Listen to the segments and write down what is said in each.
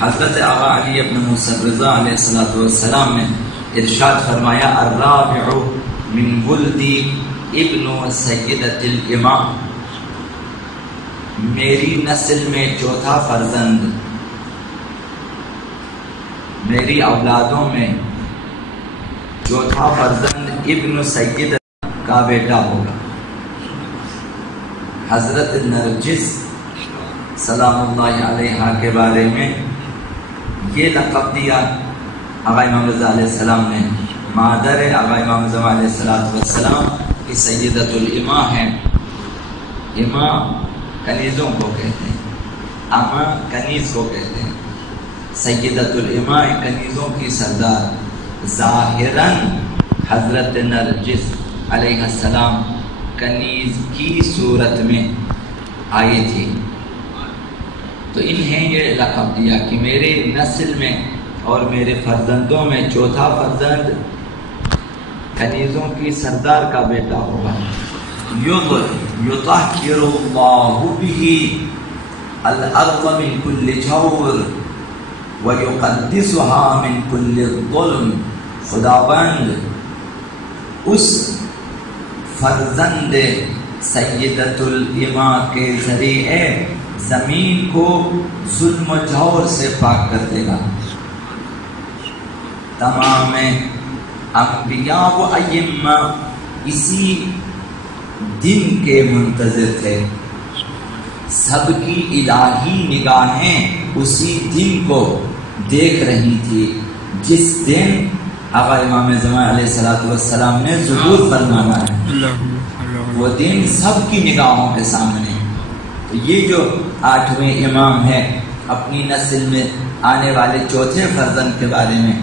حضرت آقا علی ابن موسیٰ رضا علیہ السلام نے ارشاد فرمایا الرابع من ولدی ابن سیدۃ الامام، میری نسل میں چوتھا فرزند، میری اولادوں میں چوتھا فرزند ابن سید کا بیٹا ہوگا۔ حضرت نرجس سلام اللہ علیہا کے بارے میں یہ لقب دیا آقا امام رضا علیہ السلام نے، مادر آقا امام رضا علیہ السلام کی سیدۃ الاماء ہیں۔ اماء کنیزوں کو کہتے ہیں، اماء کنیز کو کہتے ہیں، سیدۃ الاماء کنیزوں کی سردار۔ ظاہراً حضرت نرجس علیہ السلام کنیز کی صورت میں آئی تھی، تو انہیں یہ لقب دیا کہ میرے نسل میں اور میرے فرزندوں میں چوتھا فرزند کنیزوں کی سردار کا بیٹا ہوگا۔ یطہر اللہ بہ الارض من کل جور ویقدسها من کل ظلم، خداوند اس فرزند سیدۃ الاماء کے ذریعے زمین کو ظلم و جور سے پاک کر دے گا۔ تمام انبیاء و ائمہ اسی دن کے منتظر تھے، سب کی الہی نگاہیں اسی دن کو دیکھ رہی تھی جس دن آقا امام زمان علیہ السلام نے ظہور فرمانا ہے، وہ دن سب کی نگاہوں کے سامنے۔ تو یہ جو 8ویں امام ہے اپنی نسل میں آنے والے چوتھے فرزند کے بارے میں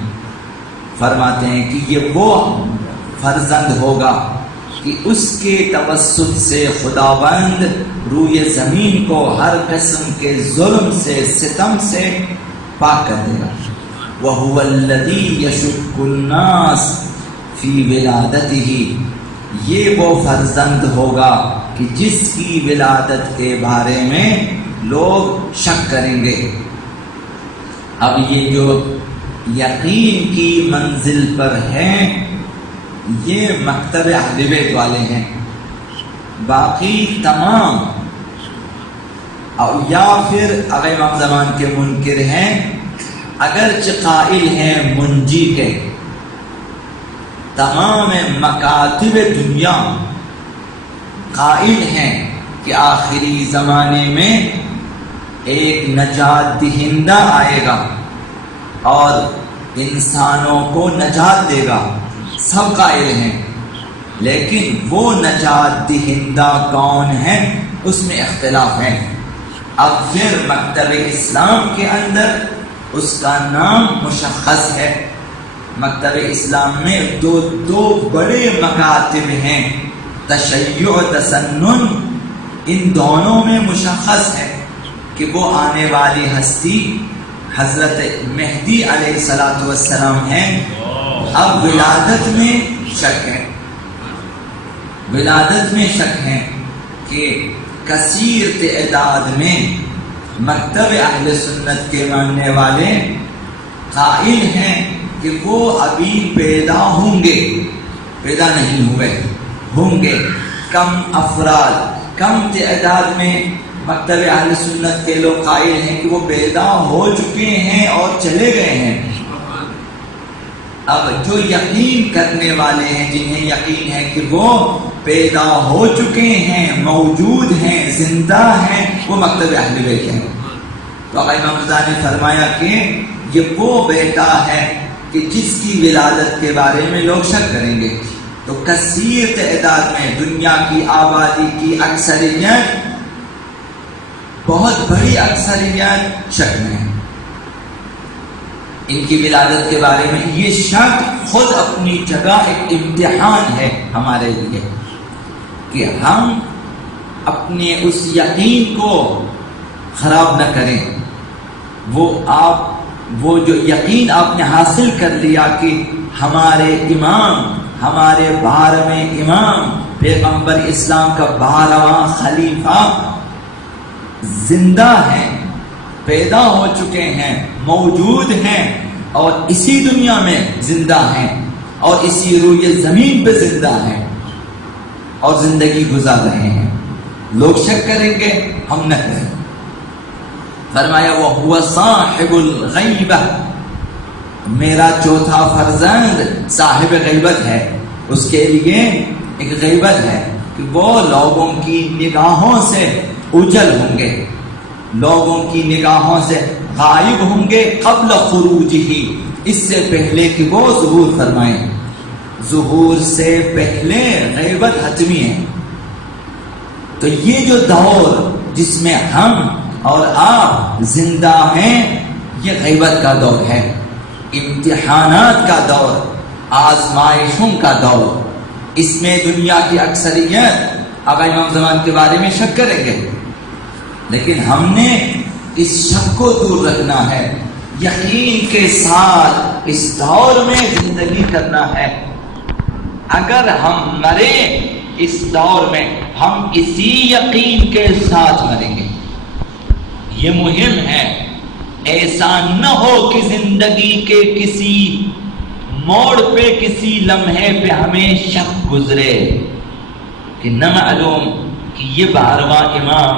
فرماتے ہیں کہ یہ وہ فرزند ہوگا کہ اس کے توسط سے خداوند روئے زمین کو ہر قسم کے ظلم سے ستم سے پاک کر دے گا۔ وَهُوَ الَّذِي يَشُقُّ النَّاسَ فِي وِلَادَتِهِ، یہ وہ فرزند ہوگا کہ جس کی ولادت کے بارے میں لوگ شک کریں گے۔ اب یہ جو یقین کی منزل پر ہیں یہ مکتب اہل بیت والے ہیں، باقی تمام یا پھر آقا امام زمان کے منکر ہیں، اگرچہ قائل ہیں منجی کے۔ تمام مکاتب دنیا قائل ہیں کہ آخری زمانے میں ایک نجات دہندہ آئے گا اور انسانوں کو نجات دے گا، سب قائل ہیں، لیکن وہ نجات دہندہ کون ہے اس میں اختلاف ہے۔ اب پھر مکتب اسلام کے اندر اس کا نام مشخص ہے۔ مکتب اسلام میں دو بڑے مکاتب ہیں، تشیع و تسنن، ان دونوں میں مشخص ہے کہ وہ آنے والی ہستی حضرت مہدی علیہ السلام ہیں۔ اب ولادت میں شک ہے، ولادت میں شک ہے کہ کثیر تعداد میں مکتب اہل سنت کے ماننے والے قائل ہیں کہ وہ ابھی پیدا ہوں گے، پیدا نہیں ہوئے، ہوں گے۔ کم افراد، کم تعداد میں مکتب اہل سنت کے لوگ قائل ہیں کہ وہ پیدا ہو چکے ہیں اور چلے گئے ہیں۔ اب جو یقین کرنے والے ہیں، جنہیں یقین ہے کہ وہ پیدا ہو چکے ہیں، موجود ہیں، زندہ ہیں، وہ مکتب اہل بیت ہیں۔ تو آقا امام رضا نے فرمایا کہ یہ وہ بیٹا ہے کہ جس کی ولادت کے بارے میں لوگ شک کریں گے۔ تو کثیر تعداد میں دنیا کی آبادی کی اکثریت، بہت بڑی اکثریت شک میں ہے ان کی ولادت کے بارے میں۔ یہ شک خود اپنی جگہ ایک امتحان ہے ہمارے لیے کہ ہم اپنے اس یقین کو خراب نہ کریں۔ وہ جو یقین آپ نے حاصل کر لیا کہ ہمارے امام، ہمارے 12ویں امام، پیغمبر اسلام کا 12واں خلیفہ زندہ ہیں، پیدا ہو چکے ہیں، موجود ہیں اور اسی دنیا میں زندہ ہیں اور اسی روئے زمین پہ زندہ ہیں اور زندگی گزار رہے ہیں، لوگ شک کریں گے، ہم نہ کریں۔ فرمایا وَهُوَ صَاحِبُ الْغَيْبَةِ، میرا چوتھا فرزند صاحب غیبت ہے، اس کے لیے ایک غیبت ہے کہ وہ لوگوں کی نگاہوں سے اجل ہوں گے، لوگوں کی نگاہوں سے غائب ہوں گے قبل خروجہ، اس سے پہلے کہ وہ ظہور فرمائیں۔ ظہور سے پہلے غیبت حتمی ہے۔ تو یہ جو دور جس میں ہم اور آپ زندہ ہیں، یہ غیبت کا دور ہے، امتحانات کا دور، آزمائشوں کا دور۔ اس میں دنیا کی اکثریت آقا امام زمان کے بارے میں شک کریں گے، لیکن ہم نے اس شک کو دور رکھنا ہے، یقین کے ساتھ اس دور میں زندگی کرنا ہے۔ اگر ہم مرے اس دور میں، ہم اسی یقین کے ساتھ مریں گے۔ یہ مہم ہے، ایسا نہ ہو کہ زندگی کے کسی موڑ پہ، کسی لمحے پہ ہمیں شک گزرے کہ نہ معلوم کہ یہ 12واں امام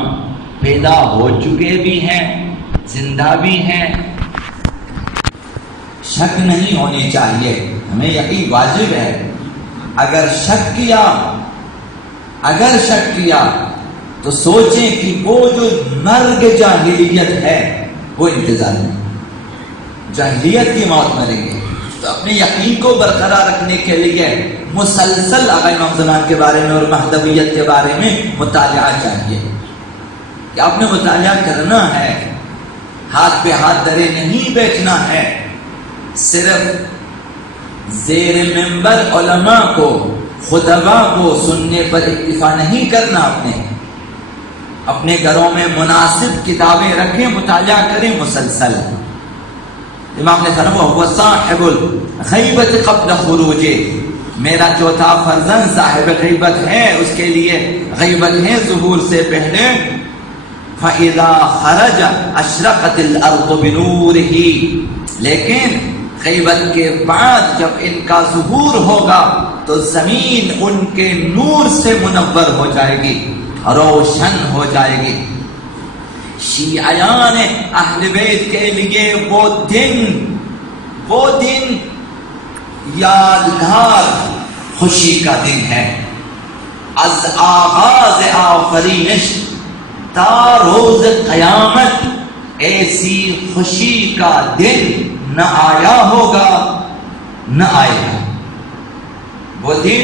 پیدا ہو چکے بھی ہیں، زندہ بھی ہیں۔ شک نہیں ہونی چاہیے، ہمیں یقین واجب ہے۔ اگر شک کیا تو سوچیں کہ وہ جو مرگ جاہلیت ہے وہ انتظار نہیں، جاہلیت کی موت مریں گے۔ تو اپنے یقین کو برقرار رکھنے کے لیے مسلسل آقا امام زمان کے بارے میں اور مہدویت کے بارے میں مطالعہ چاہیے، کہ آپ نے مطالعہ کرنا ہے، ہاتھ پہ ہاتھ دھرے نہیں بیٹھنا ہے، صرف زیر منبر علماء کو، خطباء کو سننے پر اکتفا نہیں کرنا، اپنے گھروں میں مناسب کتابیں رکھیں، مطالعہ کریں مسلسل۔ امام نے فرمایا وہ صاحب الغیبت قبل خروجہ، میرا چوتھا فرزند صاحب غیبت ہے، اس کے لیے غیبت ہے ظہور سے پہلے۔ فَإِذَا خَرَجَ أَشْرَقَتِ الْأَرْضُ بِنُورِهِ، لیکن غیبت کے بعد جب ان کا ظہور ہوگا تو زمین ان کے نور سے منور ہو جائے گی، روشن ہو جائے گی۔ شیعیان اہل بیت کے لیے وہ دن یادگار خوشی کا دن ہے۔ از آغاز آفرینش تا روز قیامت ایسی خوشی کا دن نہ آیا ہوگا نہ آئے گا۔ وہ دن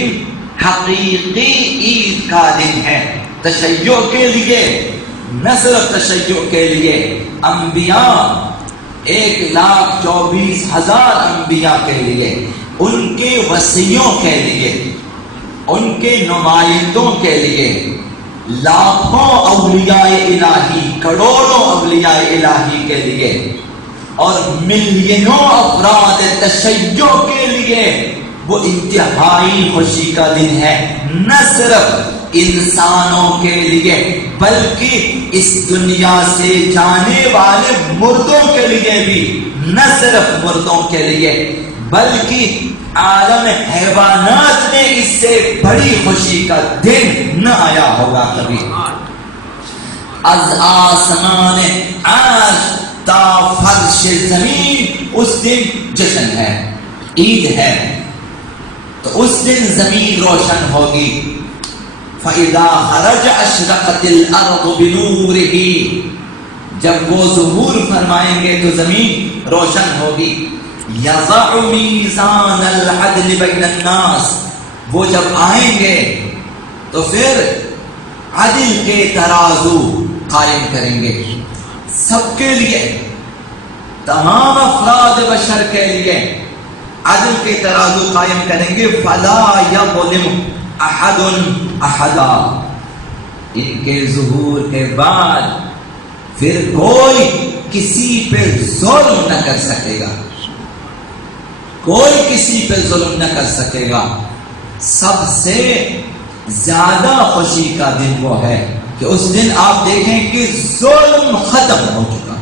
حقیقی عید کا دن ہے، تشیع کے لیے، نہ صرف تشیع کے لیے، انبیاء 1,24,000 انبیاء کے لیے، ان کے وصیوں کے لیے، ان کے نمائندوں کے لیے، لاکھوں اولیاء الہی، کروڑوں اولیاء الہی کے لیے اور ملینوں افراد تشیع کے لیے وہ انتہائی خوشی کا دن ہے، نہ صرف انسانوں کے لیے بلکہ اس دنیا سے جانے والے مردوں کے لیے بھی، نہ صرف مردوں کے لیے بلکہ عالم حیوانات میں اس سے بڑی خوشی کا دن نہ آیا ہوگا کبھی۔ از آسمان عرش تا فرش زمین اس دن جشن ہے، عید ہے، تو اس دن زمین روشن ہوگی۔ فَإِذَا خَرَجَ أَشْرَقَتِ الْأَرْضُ بِنُورِهِ، جب وہ ظہور فرمائیں گے تو زمین روشن ہوگی۔ يَضَعُ مِيزَانَ الْعَدْلِ بَيْنَ النَّاسِ، وہ جب آئیں گے تو پھر عدل کے ترازو قائم کریں گے، سب کے لیے، تمام افراد بشر کے لیے عدل کے ترازو قائم کریں گے۔ فَلَا يَظْلِمُ أَحَدٌ أَحَدًا، ان کے ظہور کے بعد پھر کوئی کسی پہ ظلم نہ کر سکے گا، کوئی کسی پہ ظلم نہ کر سکے گا۔ سب سے زیادہ خوشی کا دن وہ ہے کہ اس دن آپ دیکھیں کہ ظلم ختم ہو چکا،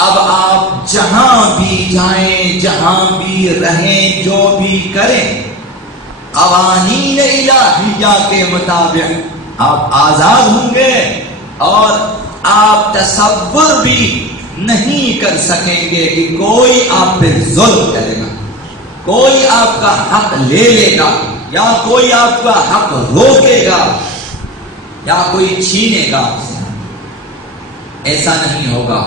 اب آپ جہاں بھی جائیں، جہاں بھی رہیں، جو بھی کریں، قوانین الہیہ کے مطابق آپ آزاد ہوں گے، اور آپ تصور بھی نہیں کر سکیں گے کہ کوئی آپ پہ ظلم کرے گا، کوئی آپ کا حق لے لے گا، یا کوئی آپ کا حق روکے گا، یا کوئی چھینے گا آپ سے۔ ایسا نہیں ہوگا۔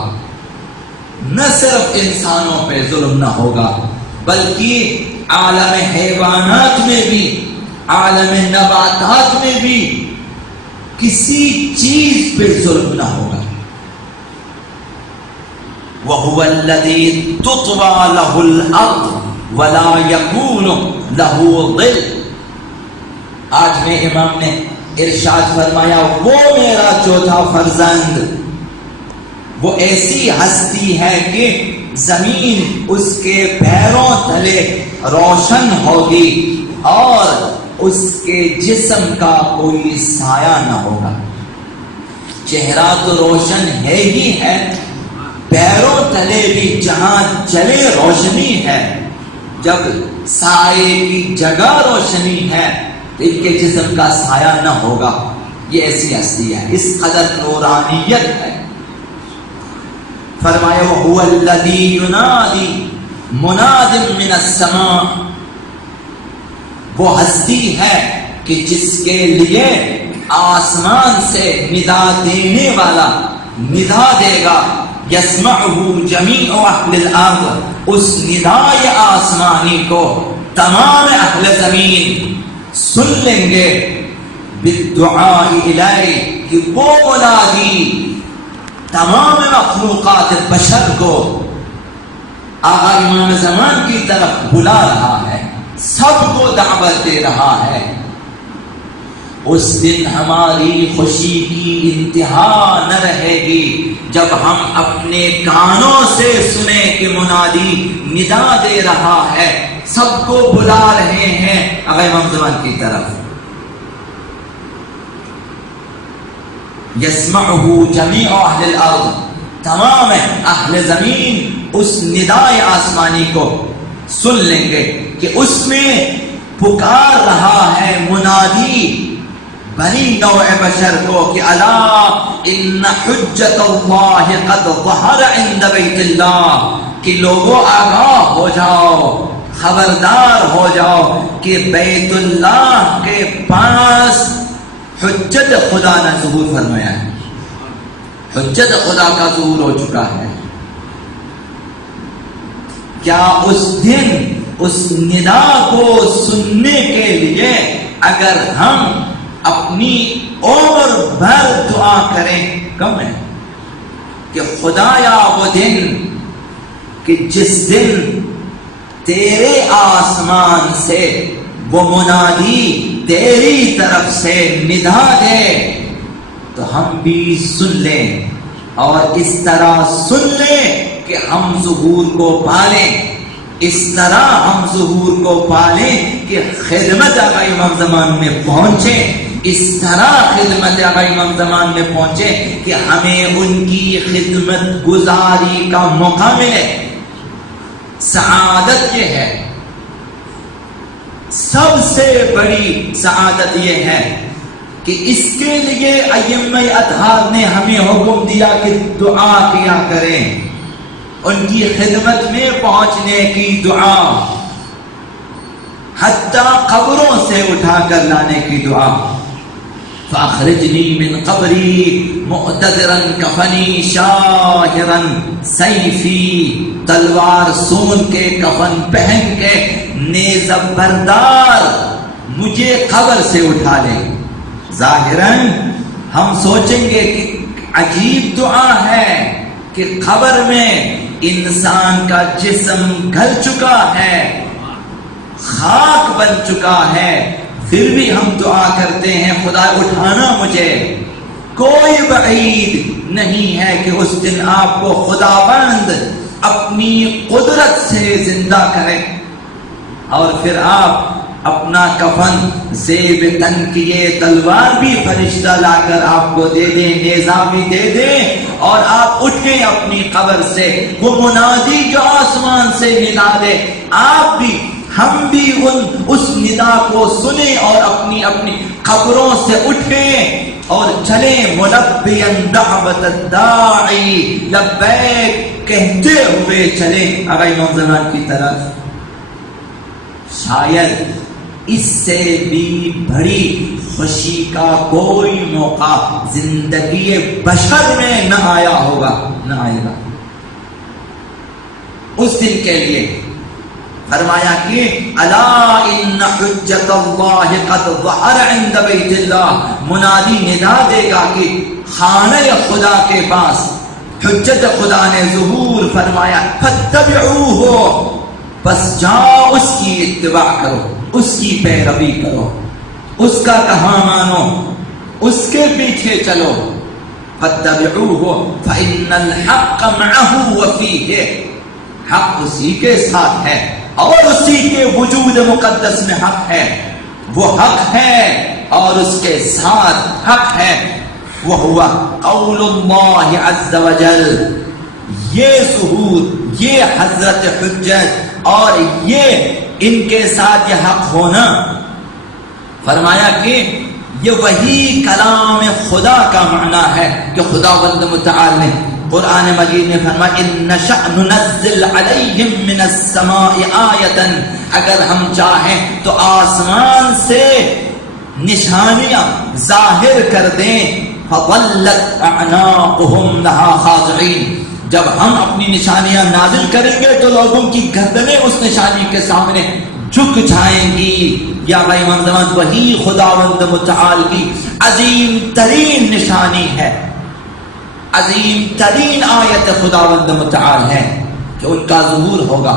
نہ صرف انسانوں پہ ظلم نہ ہوگا، بلکہ عالم حیوانات میں بھی، عالم نباتات میں بھی کسی چیز پہ ظلم نہ ہوگا۔ وَهُوَ الَّذِي تُطْوَى لَهُ الْأَرْضُ وَلَا يَكُونُ لَهُ ظِلٌّ۔ آج میں امام نے ارشاد فرمایا، وہ میرا چوتھا فرزند وہ ایسی ہستی ہے کہ زمین اس کے پیروں تلے روشن ہوگی اور اس کے جسم کا کوئی سایہ نہ ہوگا۔ چہرہ تو روشن ہے ہی ہے، پیروں تلے بھی جہاں چلے روشنی ہے، جب سائے کی جگہ روشنی ہے تو ان کے جسم کا سایہ نہ ہوگا۔ یہ ایسی ہستی ہے، اس قدر نورانیت ہے۔ فرمایا وَهُوَ الَّذِي يُنَادِي مُنَادٍ مِّنَ السَّمَاءِ، وہ ہستی ہے کہ جس کے لیے آسمان سے ندا دینے والا ندا دے گا، يَسْمَعُهُ جَمِيعُ أَهْلِ الْأَرْضِ، اس ندائے آسمانی کو تمام اہل زمین سن لیں گے، بِالدُّعَاءِ إِلَيْهِ، کہ وہ منادی تمام مخلوقات بشر کو آقا امام زمان کی طرف بلا رہا ہے، سب کو دعوت دے رہا ہے۔ اس دن ہماری خوشی کی انتہا نہ رہے گی جب ہم اپنے کانوں سے سنیں کہ منادی ندا دے رہا ہے، سب کو بلا رہے ہیں آقا امام زمان کی طرف۔ یسمعہ جمیع اہل الارض، تمام اہل زمین اس ندائے آسمانی کو سن لیں گے کہ اس میں پکار رہا ہے منادی بنی نوع بشر کو کہ الا ان حجت اللہ قد ظہر عند بیت اللہ، کہ لوگوں آگاہ ہو جاؤ، خبردار ہو جاؤ کہ بیت اللہ کے پاس حجت خدا نے ظہور فرمایا ہے، حجت خدا کا ظہور ہو چکا ہے۔ کیا اس دن اس ندا کو سننے کے لیے اگر ہم اپنی عمر بھر دعا کریں کم ہے کہ خدایا وہ دن کہ جس دن تیرے آسمان سے وہ منادی تیری طرف سے ندا دے تو ہم بھی سن لیں، اور اس طرح سن لیں کہ ہم ظہور کو پالیں، اس طرح ہم ظہور کو پالیں کہ خدمت آقا امام زمان میں پہنچیں، اس طرح خدمت آقا امام زمان میں پہنچیں کہ ہمیں ان کی خدمت گزاری کا موقع ملے۔ سعادت یہ ہے، سب سے بڑی سعادت یہ ہے کہ اس کے لیے ائمہ اطہار نے ہمیں حکم دیا کہ دعا کیا کریں، ان کی خدمت میں پہنچنے کی دعا، حتیٰ قبروں سے اٹھا کر لانے کی دعا۔ فاخرجنی من قبری معتذرا کفنی شاہرا سیفی، تلوار سون کے کفن پہن کے نیزہ بردار مجھے قبر سے اٹھا لے۔ ظاہراً ہم سوچیں گے کہ عجیب دعا ہے کہ قبر میں انسان کا جسم گل چکا ہے، خاک بن چکا ہے، پھر بھی ہم دعا کرتے ہیں خدا اٹھانا مجھے۔ کوئی بعید نہیں ہے کہ اس دن آپ کو خداوند اپنی قدرت سے زندہ کرے اور پھر آپ اپنا کفن زیب تن کی یہ تلوار بھی فرشتہ لا کر آپ کو دے دیں، نیزہ بھی دے دیں، اور آپ اٹھیں اپنی قبر سے، وہ منادی جو آسمان سے ندا دے، آپ بھی ہم بھی اس ندا کو سنیں اور اپنی اپنی قبروں سے اٹھیں اور چلیں ملبیاً دعوت الداعی، لبیک کہتے ہوئے چلیں آقا امام زمان کی طرف۔ شاید اس سے بھی بڑی خوشی کا کوئی موقع زندگی بشر میں نہ آیا ہوگا، نہ آئے گا۔ اس دن کے لیے فرمایا کہ الا ان حجت اللہ قد ظہر عند بیت اللہ، منادی ندا دے گا کہ خانہ خدا کے پاس حجت خدا نے ظہور فرمایا، فاتبعوہ، بس جاؤ اس کی اتباع کرو، اس کی پیروی کرو، اس کا کہا مانو، اس کے پیچھے چلو۔ فاتبعوہ فإن الحق معه وفیہ، حق اسی کے ساتھ ہے اور اسی کے وجود مقدس میں حق ہے، وہ حق ہے اور اس کے ساتھ حق ہے، وہ ہوا قول اللہ عز وجل۔ یہ ظہور، یہ حضرت حجت اور یہ ان کے ساتھ یہ حق ہونا، فرمایا کہ یہ وہی کلام خدا کا معنی ہے کہ خداوند متعال نے قرآن مجید میں فرمایا ان نشأ ننزل علیہم من السماء آیۃ، اگر ہم چاہیں تو آسمان سے نشانیاں ظاہر کر دیں، فظلت اعناقہم لہا خاضعین، جب ہم اپنی نشانیاں نازل کریں گے تو لوگوں کی گردنیں اس نشانی کے سامنے جھک جائیں گی۔ یا بھائی امام زمان وہی خداوند متعال کی عظیم ترین نشانی ہے، عظیم ترین آیت خداوند متعال ہے کہ ان کا ظہور ہوگا۔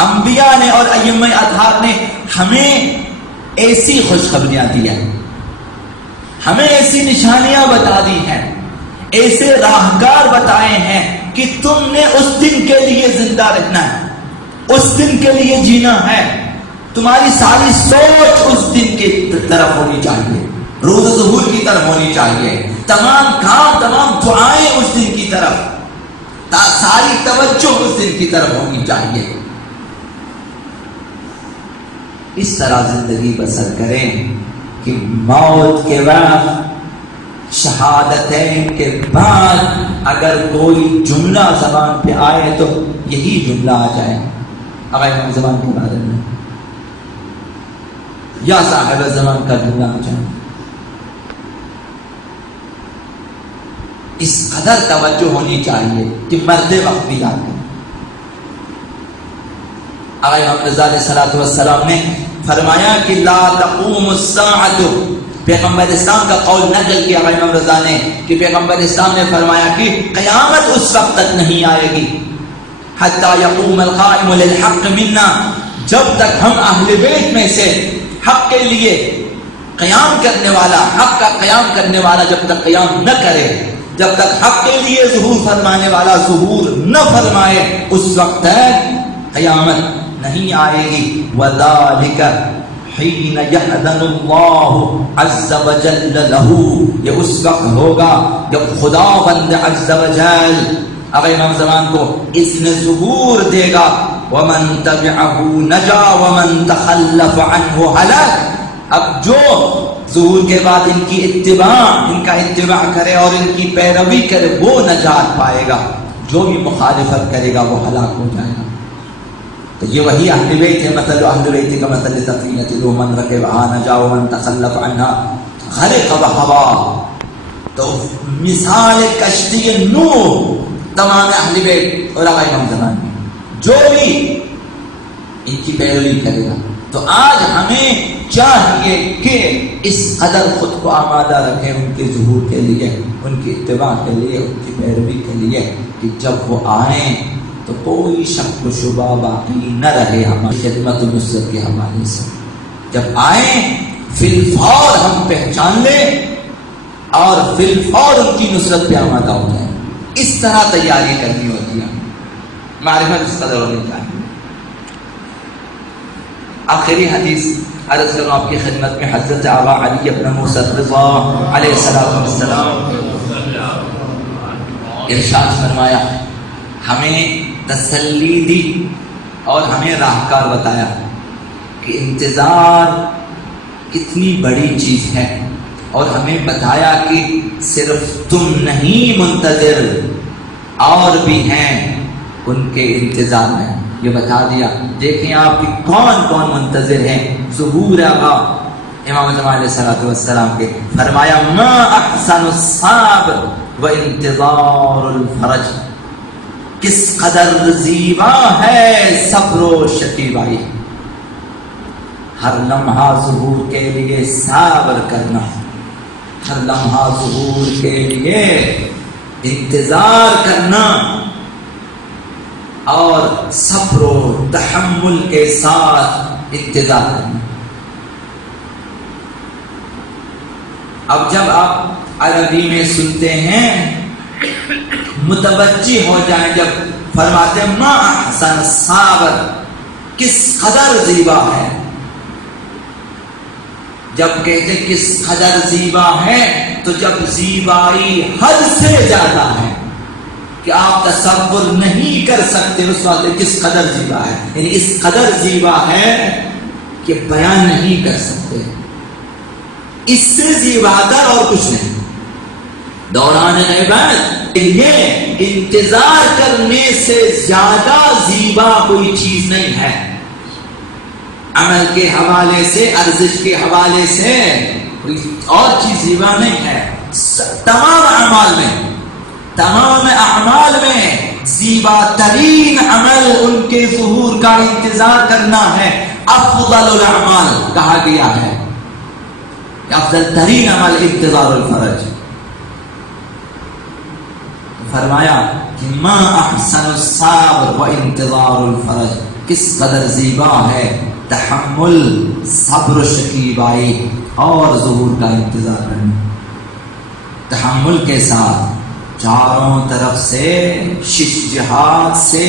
انبیاء نے اور ائمہ اطہار نے ہمیں ایسی خوشخبریاں دی ہیں، ہمیں ایسی نشانیاں بتا دی ہیں، ایسے راہکار بتائے ہیں کہ تم نے اس دن کے لیے زندہ رہنا ہے، اس دن کے لیے جینا ہے، تمہاری ساری سوچ اس دن کی طرف ہونی چاہیے، روز ظہور کی طرف ہونی چاہیے، تمام کام تمام دعائیں اس دن کی طرف، ساری توجہ اس دن کی طرف ہونی چاہیے۔ اس طرح زندگی بسر کریں کہ موت کے وقت، شہادتین کے بعد اگر کوئی جملہ زبان پہ آئے تو یہی جملہ آ جائے آقا امام زمان کے بارے میں، یا صاحب زمان کا جملہ آ جائے۔ اس قدر توجہ ہونی چاہیے کہ مرتے وقت بھی یاد کریں۔ آقا امام رضا علیہ الصلوۃ والسلام نے فرمایا کہ لا تقوم الساعۃ، پیغمبر اسلام کا قول نقل کیا امام رضا نے کہ پیغمبر اسلام نے فرمایا کہ قیامت اس وقت تک نہیں آئے گی حتی یقوم القائم للحق منا، جب تک ہم اہل بیت میں سے حق کے لیے قیام کرنے والا، حق کا قیام کرنے والا جب تک قیام نہ کرے، جب تک حق کے لیے ظہور فرمانے والا ظہور نہ فرمائے، اس وقت تک قیامت نہیں آئے گی۔ وذالک حین یأذن اللہ عز وجل لہ، یہ اس وقت ہوگا جب خداوند عز وجل اب امام زمان کو اذن ظہور دے گا، ومن تبعہ نجا ومن تخلف عنہ ہلک۔ اب جو ظہور کے بعد ان کی اتباع، ان کا اتباع کرے اور ان کی پیروی کرے وہ نجات پائے گا، جو بھی مخالفت کرے گا وہ ہلاک ہو جائے گا۔ تو یہ وہی اہل بیت ہے، مثل اہل بیت کا مثل سفینۃ من رکبها نجا ومن تخلف عنها غرق بہوا۔ تو مثال کشتی نوح تمام اہل بیت اور امام زمان جو بھی ان کی پیروی کرے گا۔ تو آج ہمیں چاہیے کہ اس قدر خود کو آمادہ رکھیں ان کے ظہور کے لیے، ان کی اتباع کے لیے، ان کی پیروی کے لیے، کہ جب وہ آئیں تو کوئی شک و شبہ باقی نہ رہے ہماری خدمت و نصرت کے حوالے سے۔ جب آئیں فی الفور ہم پہچان لیں اور فی الفور ان کی نصرت پہ آمادہ ہو جائیں۔ اس طرح تیاری کرنی ہوتی ہے، معرفت اس قدر ہونی چاہیے۔ آخری حدیث عرض کروں آپ کی خدمت میں، حضرت آبا علی ابن موسیٰ رضا علیہ السلام ارشاد فرمایا، ہمیں تسلی دی اور ہمیں راہکار بتایا کہ انتظار کتنی بڑی چیز ہے، اور ہمیں بتایا کہ صرف تم نہیں منتظر، اور بھی ہیں ان کے انتظار میں، یہ بتا دیا۔ دیکھیں آپ کی کون کون منتظر ہیں ظہور آقا امام زمان علیہ السلام کے، فرمایا ما احسن الصبر و انتظار الفرج، کس قدر زیبا ہے صبر و شکیبائی، ہر لمحہ ظہور کے لیے صبر کرنا، ہر لمحہ ظہور کے لیے انتظار کرنا، اور صبر و تحمل کے ساتھ انتظار کرنا۔ اب جب آپ عربی میں سنتے ہیں متوجہ ہو جائیں، جب فرماتے ہیں ما احسن الصبر، کس قدر زیبا ہے، جب کہتے کس قدر زیبا ہے تو جب زیبائی حد سے زیادہ ہے کہ آپ تصور نہیں کر سکتے، اس وقت کس قدر زیبا ہے، یعنی اس قدر زیبا ہے کہ بیان نہیں کر سکتے، اس سے زیباتر اور کچھ نہیں۔ دوران عبادت یہ انتظار کرنے سے زیادہ زیبا کوئی چیز نہیں ہے، عمل کے حوالے سے، ارزش کے حوالے سے کوئی اور چیز زیبا نہیں ہے۔ تمام اعمال میں زیبا ترین عمل ان کے ظہور کا انتظار کرنا ہے، افضل الاعمال کہا گیا ہے، افضل ترین عمل انتظار الفرج۔ فرمایا کہ ما احسن الصبر و انتظار الفرج، کس قدر زیبا ہے تحمل، صبر و شکیبائی اور ظہور کا انتظار کرنا۔ تحمل کے ساتھ چاروں طرف سے شش جہات سے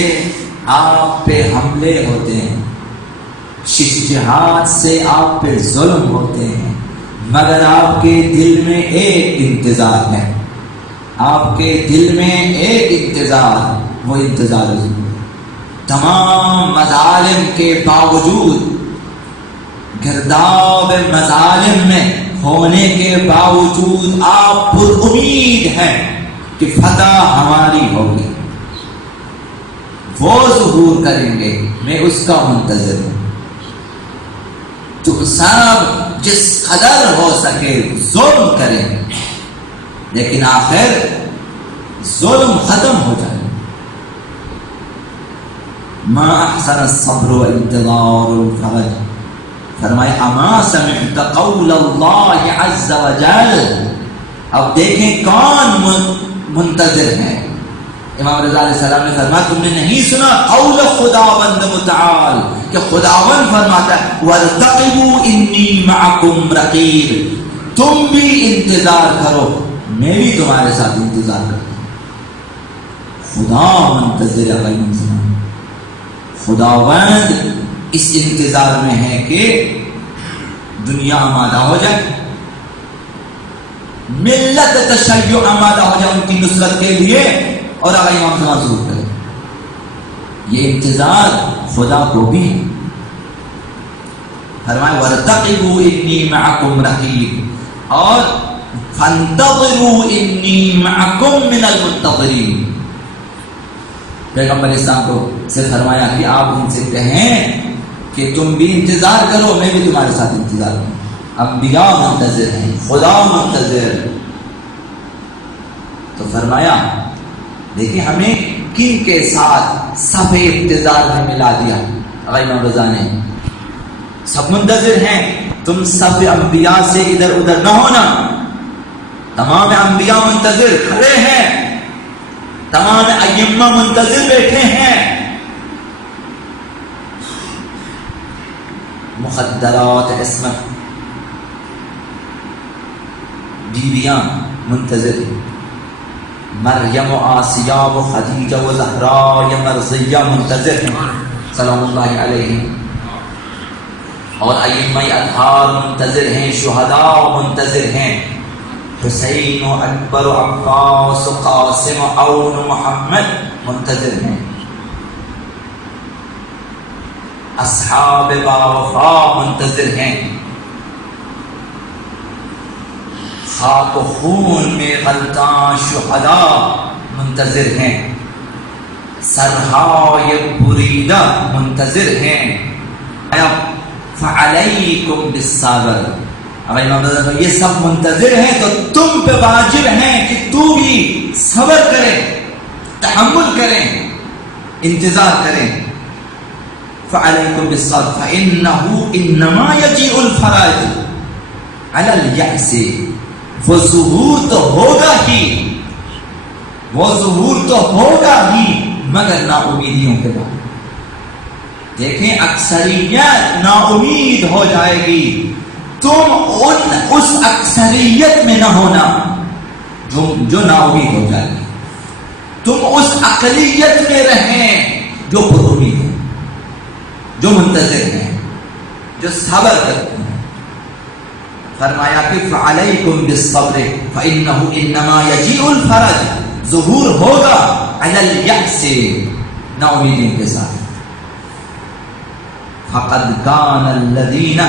آپ پہ حملے ہوتے ہیں، شش جہات سے آپ پہ ظلم ہوتے ہیں، مگر آپ کے دل میں ایک انتظار ہے، آپ کے دل میں ایک انتظار، وہ انتظار ظلم۔ تمام مظالم کے باوجود، گرداب مظالم میں ہونے کے باوجود آپ پر امید ہیں کہ فتح ہماری ہوگی، وہ ظہور کریں گے، میں اس کا منتظر ہوں۔ تو سب جس قدر ہو سکے ظلم کریں، لیکن آخر ظلم ختم ہو جائے۔ ما احسن الصبر و انتظار الفرج، فرمائے اما سمعت قول اللہ عز وجل، اب دیکھیں کون منتظر ہے۔ امام رضا علیہ السلام نے فرمایا تم نے نہیں سنا قول خداوند متعال کہ خداوند فرماتا ہے وَارْتَقِبُوا إِنِّي مَعَكُمْ رَقِيبٌ، تم بھی انتظار کرو میں بھی تمہارے ساتھ انتظار کرتا ہوں۔ خدا منتظر ہے بھائی مسلمان، خداوند اس انتظار میں ہے کہ دنیا آمادہ ہو جائے، ملت تشیع آمادہ ہو جائے ان کی نصرت کے لیے، اور آگے امام زمان ضرور کرے۔ یہ انتظار خدا کو بھی ہے۔ فرمائے وَارْتَقِبُوا إِنِّي مَعَكُمْ رَقِيبٌ، اور فَانْتَظِرُوا إِنِّي مَعَكُمْ مِنَ الْمُنْتَظِرِينَ۔ پیغمبر اسلام کو سے فرمایا کہ آپ ان سے کہیں کہ تم بھی انتظار کرو میں بھی تمہارے ساتھ انتظار کروں۔ انبیاء منتظر ہیں، خدا منتظر۔ تو فرمایا دیکھیں ہمیں کن کے ساتھ صف انتظار میں ملا دیا امام رضا نے۔ سب منتظر ہیں، تم سب انبیاء سے ادھر ادھر نہ ہونا، تمام انبیاء منتظر کھڑے ہیں، تمام ائمہ منتظر بیٹھے ہیں، مخدرات عصمت بیویاں منتظر، مریم و آسیہ و خدیجہ و زہرا یا مرضیہ منتظر ہیں سلام اللہ علیہ۔ اور ائمہ اطہار منتظر ہیں، شہداء منتظر ہیں، حسین و اکبر و عباس و قاسم و عون و محمد منتظر ہیں، اصحاب باوفا منتظر ہیں، خاک و خون میں غلطاں شہداء منتظر ہیں، سرہائے بریدہ منتظر ہیں۔ فعلیکم بالصبر، یہ سب منتظر ہیں تو تم پہ واجب ہیں کہ تو بھی صبر کریں، تحمل کریں، انتظار کریں۔ فعلیکم بالصبر فإنه انما یجیء الفرج علی الیأس، وہ ظہور تو ہوگا ہی، وہ ظہور تو ہوگا ہی مگر نا امیدیوں کے بعد۔ دیکھیں اکثریت نا امید ہو جائے گی، تم اس اکثریت میں نہ ہونا جو نا امید ہو جائے گی، تم اس اقلیت میں رہیں جو پر امید ہے، جو منتظر ہیں، جو صبر کرتے ہیں۔ فرمایا کہ فعلیکم بالصبر فإنه انما یجیء الفرج، ظہور ہوگا علی الیأس، نا امیدی کے ساتھ۔ فقد کان الذین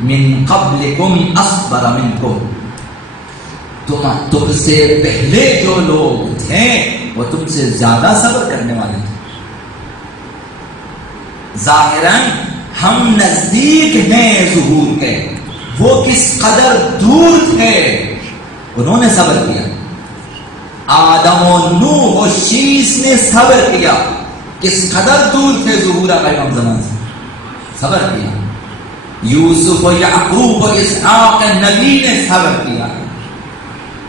من قبلکم اصبر منکم، تم سے پہلے جو لوگ تھے وہ تم سے زیادہ صبر کرنے والے تھے۔ ظاہراً ہم نزدیک ہیں ظہور کے، وہ کس قدر دور تھے، انہوں نے صبر کیا۔ آدم و نوح و شیس نے صبر کیا، کس قدر دور تھے ظہور قیام زمان سے، صبر کیا۔ یوسف و یعقوب و اسحاق نبی نے صبر کیا،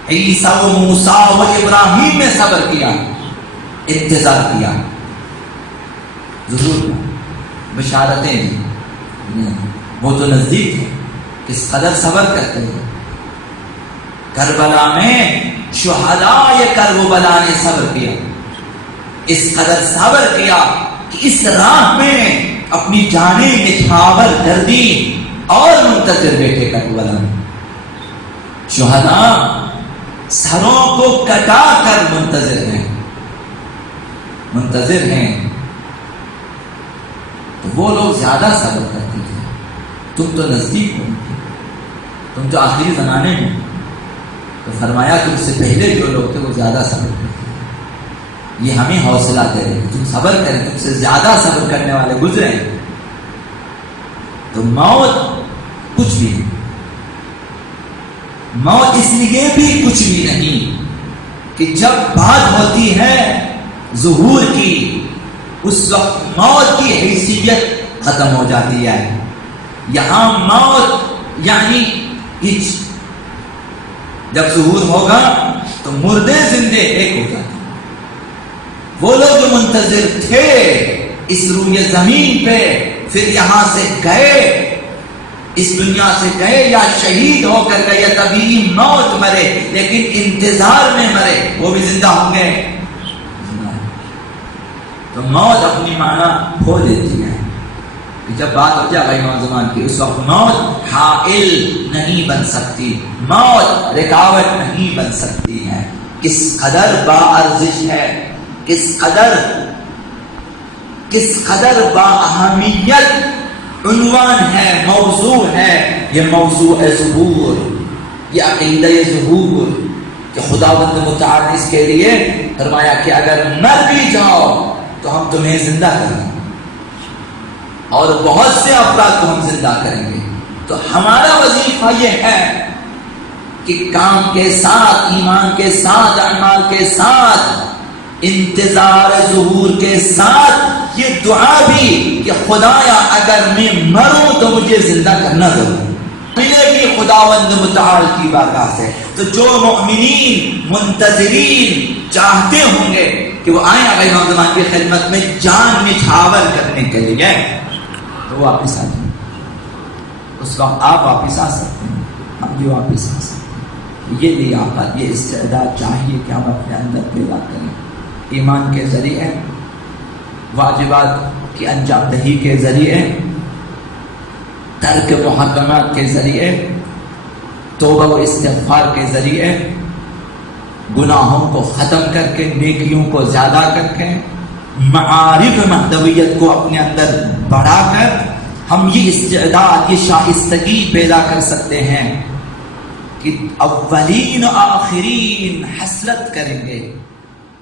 عیسیٰ و موسیٰ و ابراہیم نے صبر کیا، انتظار کیا۔ ظہور بشارتیں دی، وہ تو نزدیک ہے، کس قدر صبر کرتے ہیں۔ کربلا میں شہداء کربلا نے صبر کیا، اس قدر صبر کیا کہ اس راہ میں اپنی جانیں نچھاور کر دی اور منتظر بیٹھے کربلا میں۔ شہداء سروں کو کٹا کر منتظر ہیں، تو وہ لوگ زیادہ صبر کرتے ہیں، تم تو نزدیک ہو، تم تو آخری زمانے میں، تو فرمایا کہ اس سے پہلے جو لوگ تھے وہ زیادہ صبر کرتے ہیں۔ یہ ہمیں حوصلہ دے رہے ہیں، تم صبر کریں، تم سے زیادہ صبر کرنے والے گزرے ہیں۔ تو موت کچھ بھی نہیں، موت اس لیے بھی کچھ بھی نہیں کہ جب بات ہوتی ہے ظہور کی، اس وقت موت کی حیثیت ختم ہو جاتی ہے۔ یہاں موت یعنی ہچ، جب ظہور ہوگا تو مردے زندے ایک ہو جاتے ہیں۔ وہ لوگ جو منتظر تھے اس روئے زمین پہ، پھر یہاں سے گئے، اس دنیا سے گئے، یا شہید ہو کر گئے یا طبیعی موت مرے لیکن انتظار میں مرے، وہ بھی زندہ ہوں گے۔ تو موت اپنی معنی کھو دیتی ہے کہ جب بات ہو جائے غیر زمان کی، اس وقت موت حائل نہیں بن سکتی، موت رکاوٹ نہیں بن سکتی ہے۔ کس قدر با ارزش ہے، کس قدر با اہمیت عنوان ہے، موضوع ہے یہ موضوع ظہور، یہ عقیدہ ظہور کہ خداوند متعال اس کے لیے فرمایا کہ اگر مر بھی جاؤ تو ہم تمہیں زندہ کریں گے، اور بہت سے افراد کو ہم زندہ کریں گے۔ تو ہمارا وظیفہ یہ ہے کہ کام کے ساتھ، ایمان کے ساتھ، اعمال کے ساتھ، انتظار ظہور کے ساتھ یہ دعا بھی کہ خدایا اگر میں مروں تو مجھے زندہ کرنا ضرور ملے گی خداوند متعال کی بارگاہ سے۔ تو جو مؤمنین منتظرین چاہتے ہوں گے کہ وہ آئیں غیر زمان کی خدمت میں جان نچھاور کرنے کے لیے، تو وہ واپس آ جائیں، اس وقت آپ واپس آ سکتے ہیں، ہم بھی واپس آ سکتے ہیں۔ یہ لیاقت، یہ استعداد چاہیے کہ ہم اپنے اندر پیدا کریں، ایمان کے ذریعے، واجبات کی انجام دہی کے ذریعے، ترک محرمات کے ذریعے، توبہ و استغفار کے ذریعے، گناہوں کو ختم کر کے، نیکیوں کو زیادہ کر کے، معارف مہدویت کو اپنے اندر بڑھا کر ہم یہ استعداد، یہ شائستگی پیدا کر سکتے ہیں کہ اولین و آخرین حسرت کریں گے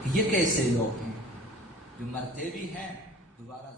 کہ یہ کیسے لوگ ہیں جو مرتے بھی ہیں دوبارہ